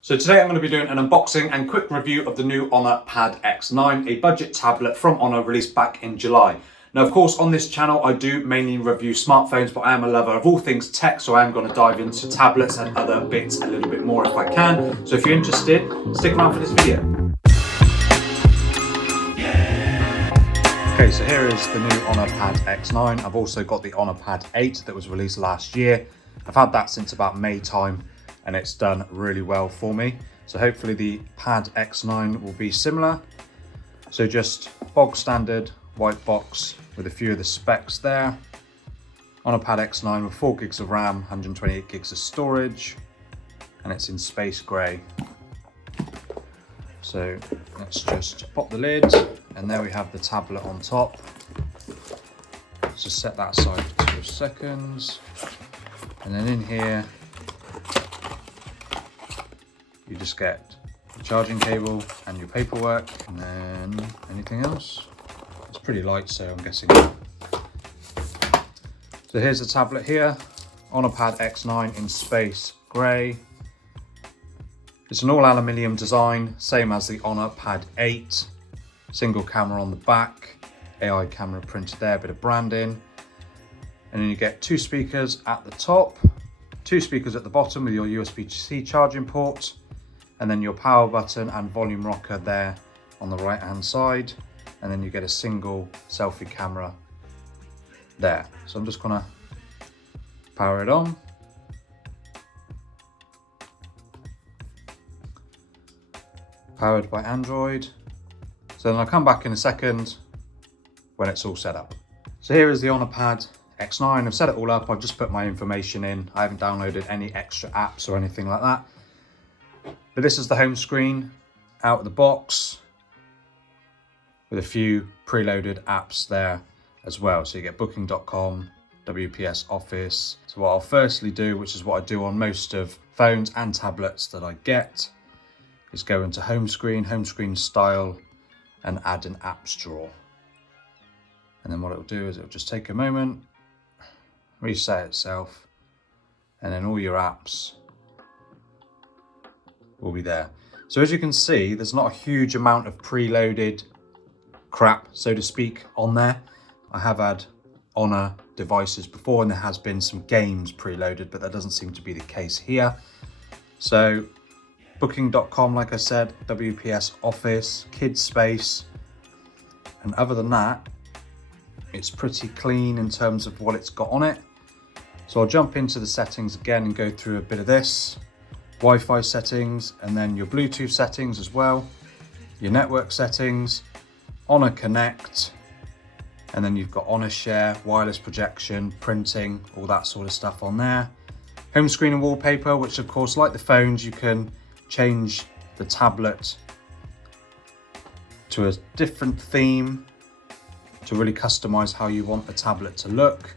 So today I'm going to be doing an unboxing and quick review of the new Honor Pad X9, a budget tablet from Honor released back in July. Now of course on this channel I do mainly review smartphones, but I am a lover of all things tech, so I am going to dive into tablets and other bits a little bit more if I can. So if you're interested, stick around for this video. Okay, so here is the new Honor Pad X9. I've also got the Honor Pad 8 that was released last year. I've had that since about May time, and it's done really well for me. So hopefully the Pad X9 will be similar. So just bog standard white box with a few of the specs there. On a Pad X9 with 4 gigs of RAM, 128 gigs of storage, and it's in space grey. So let's just pop the lid, and there we have the tablet on top. Let's just set that aside for 2 seconds. And then in here, you just get the charging cable and your paperwork, and then anything else. It's pretty light, so I'm guessing. So here's the tablet here, Honor Pad X9 in space grey. It's an all aluminium design, same as the Honor Pad 8. Single camera on the back, AI camera printed there, bit of branding. And then you get 2 speakers at the top, 2 speakers at the bottom with your USB-C charging port, and then your power button and volume rocker there on the right hand side. And then you get a single selfie camera there. So I'm just gonna power it on. Powered by Android. So then I'll come back in a second when it's all set up. So here is the Honor Pad X9. I've set it all up. I've just put my information in. I haven't downloaded any extra apps or anything like that. But this is the home screen out of the box with a few preloaded apps there as well. So you get booking.com, WPS Office. So what I'll firstly do, which is what I do on most of phones and tablets that I get, is go into home screen style, and add an apps drawer. And then what it'll do is it'll just take a moment, reset itself, and then all your apps will be there. So as you can see, there's not a huge amount of preloaded crap, so to speak, on there. I have had Honor devices before and there has been some games preloaded, but that doesn't seem to be the case here. So booking.com, like I said, WPS Office, Kidspace, and other than that, it's pretty clean in terms of what it's got on it. So I'll jump into the settings again and go through a bit of this. Wi-Fi settings, and then your Bluetooth settings as well, your network settings, Honor Connect, and then you've got Honor Share, wireless projection, printing, all that sort of stuff on there. Home screen and wallpaper, which of course, like the phones, you can change the tablet to a different theme to really customize how you want the tablet to look.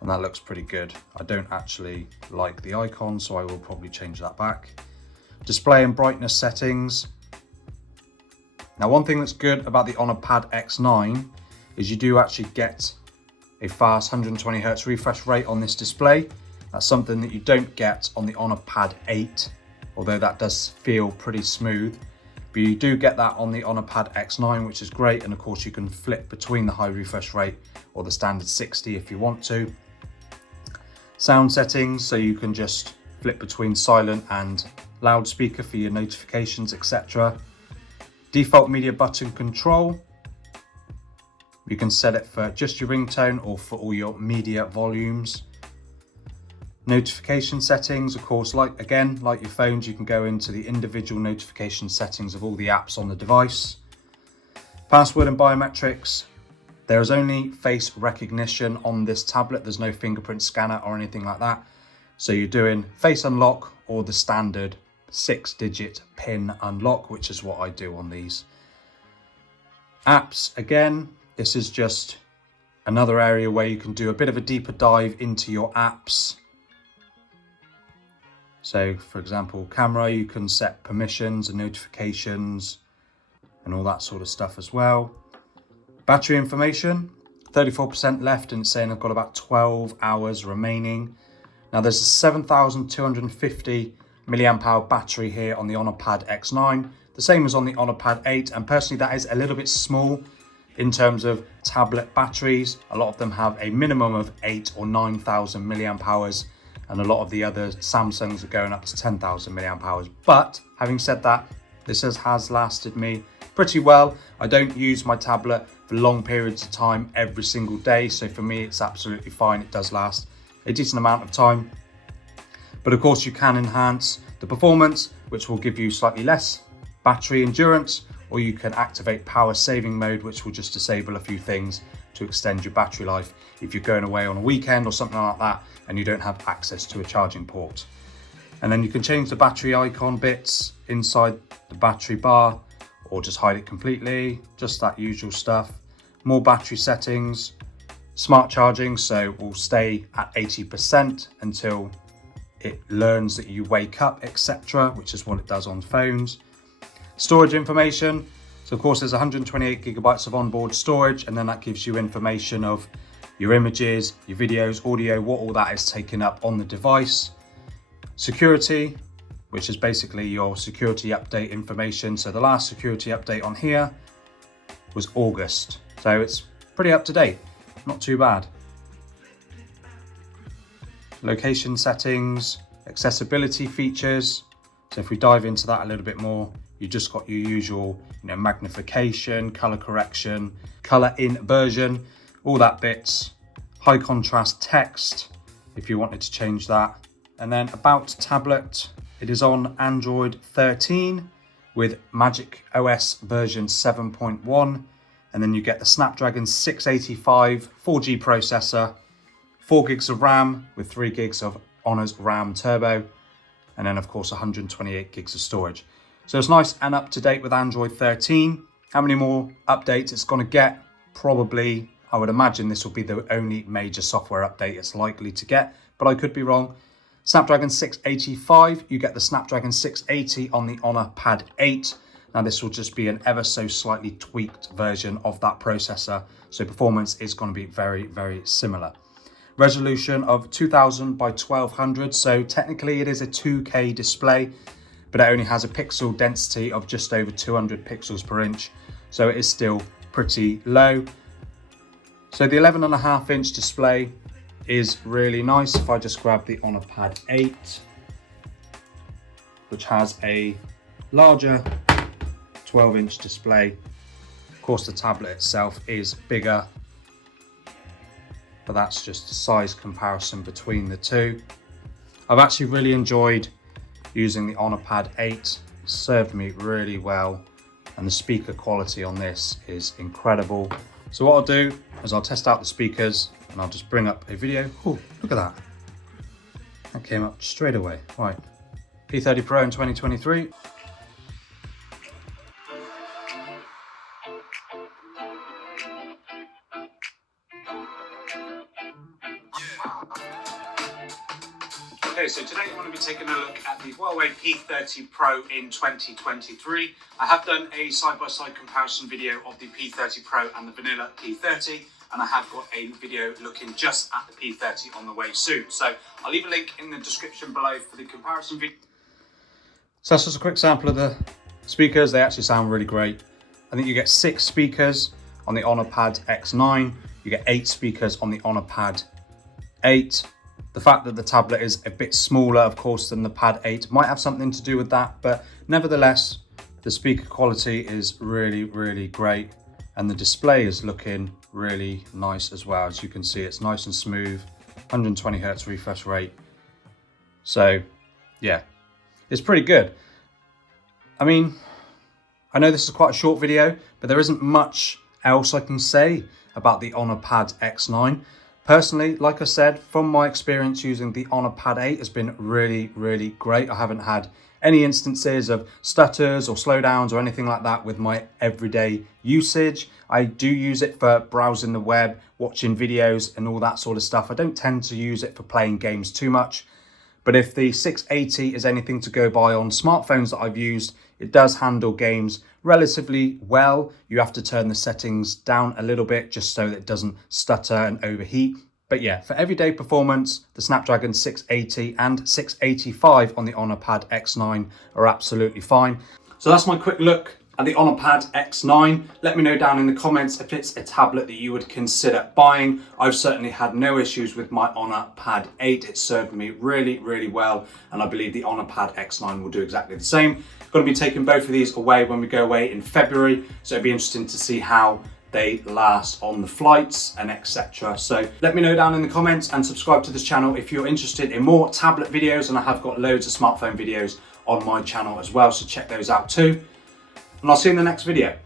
And that looks pretty good. I don't actually like the icon, so I will probably change that back. Display and brightness settings. Now, one thing that's good about the Honor Pad X9 is you do actually get a fast 120 Hz refresh rate on this display. That's something that you don't get on the Honor Pad 8, although that does feel pretty smooth. But you do get that on the Honor Pad X9, which is great. And of course you can flip between the high refresh rate or the standard 60 if you want to. Sound settings, so you can just flip between silent and loudspeaker for your notifications, etc. Default media button control. You can set it for just your ringtone or for all your media volumes. Notification settings, of course, like your phones, you can go into the individual notification settings of all the apps on the device. Password and biometrics. There is only face recognition on this tablet. There's no fingerprint scanner or anything like that. So you're doing face unlock or the standard 6-digit PIN unlock, which is what I do on these. Apps, again, this is just another area where you can do a bit of a deeper dive into your apps. So for example, camera, you can set permissions and notifications and all that sort of stuff as well. Battery information, 34% left, and it's saying I've got about 12 hours remaining. Now there's a 7,250 milliamp hour battery here on the Honor Pad X9, the same as on the Honor Pad 8, and personally that is a little bit small in terms of tablet batteries. A lot of them have a minimum of 8 or 9,000 milliamp hours, and a lot of the other Samsungs are going up to 10,000 milliamp hours. But having said that, this has lasted me pretty well. I don't use my tablet for long periods of time every single day, so for me it's absolutely fine. It does last a decent amount of time. But of course you can enhance the performance, which will give you slightly less battery endurance, or you can activate power saving mode, which will just disable a few things to extend your battery life if you're going away on a weekend or something like that and you don't have access to a charging port. And then you can change the battery icon bits inside the battery bar, or just hide it completely, just that usual stuff. More battery settings, smart charging, so we'll stay at 80% until it learns that you wake up, etc., which is what it does on phones. Storage information, so of course there's 128 gigabytes of onboard storage, and then that gives you information of your images, your videos, audio, what all that is taken up on the device. Security, which is basically your security update information. So the last security update on here was August, so it's pretty up to date, not too bad. Location settings, accessibility features. So if we dive into that a little bit more, you just got your usual, magnification, color correction, color inversion, all that bits. High contrast text, if you wanted to change that. And then about tablet, it is on Android 13 with Magic OS version 7.1. And then you get the Snapdragon 685 4G processor, 4 gigs of RAM with 3 gigs of Honor's RAM Turbo, and then of course 128 gigs of storage. So it's nice and up to date with Android 13. How many more updates it's going to get? Probably, I would imagine this will be the only major software update it's likely to get, but I could be wrong. Snapdragon 685, you get the Snapdragon 680 on the Honor Pad 8. Now this will just be an ever so slightly tweaked version of that processor, so performance is going to be very, very similar. Resolution of 2000 by 1200, so technically it is a 2K display, but it only has a pixel density of just over 200 pixels per inch, so it is still pretty low. So the 11.5-inch display is really nice. If I just grab the Honor Pad 8, which has a larger 12-inch display. Of course the tablet itself is bigger, but that's just a size comparison between the two. I've actually really enjoyed using the Honor Pad 8. It served me really well, and the speaker quality on this is incredible. So what I'll do is I'll test out the speakers, and I'll just bring up a video. Oh, look at that. That came up straight away. Right, P30 Pro in 2023. Okay, so today I'm going to be taking a look at the Huawei P30 Pro in 2023. I have done a side-by-side comparison video of the P30 Pro and the vanilla P30, and I have got a video looking just at the P30 on the way soon. So I'll leave a link in the description below for the comparison video. So that's just a quick sample of the speakers. They actually sound really great. I think you get 6 speakers on the Honor Pad X9. You get 8 speakers on the Honor Pad 8. The fact that the tablet is a bit smaller, of course, than the Pad 8 might have something to do with that, but nevertheless, the speaker quality is really, really great, and the display is looking really nice as well. As you can see, it's nice and smooth, 120 Hz refresh rate. So, yeah, it's pretty good. I mean, I know this is quite a short video, but there isn't much else I can say about the Honor Pad X9. Personally, like I said, from my experience using the Honor Pad 8 has been really, really great. I haven't had any instances of stutters or slowdowns or anything like that with my everyday usage. I do use it for browsing the web, watching videos and all that sort of stuff. I don't tend to use it for playing games too much. But if the 680 is anything to go by on smartphones that I've used, it does handle games relatively well. You have to turn the settings down a little bit just so that it doesn't stutter and overheat. But yeah, for everyday performance, the Snapdragon 680 and 685 on the Honor Pad X9 are absolutely fine. So that's my quick look at the Honor Pad X9. Let me know down in the comments if it's a tablet that you would consider buying. I've certainly had no issues with my Honor Pad 8. It served me really, really well, and I believe the Honor Pad X9 will do exactly the same. Going to be taking both of these away when we go away in February, so it'll be interesting to see how they last on the flights and etc. So let me know down in the comments and subscribe to this channel if you're interested in more tablet videos, and I have got loads of smartphone videos on my channel as well, so check those out too. And I'll see you in the next video.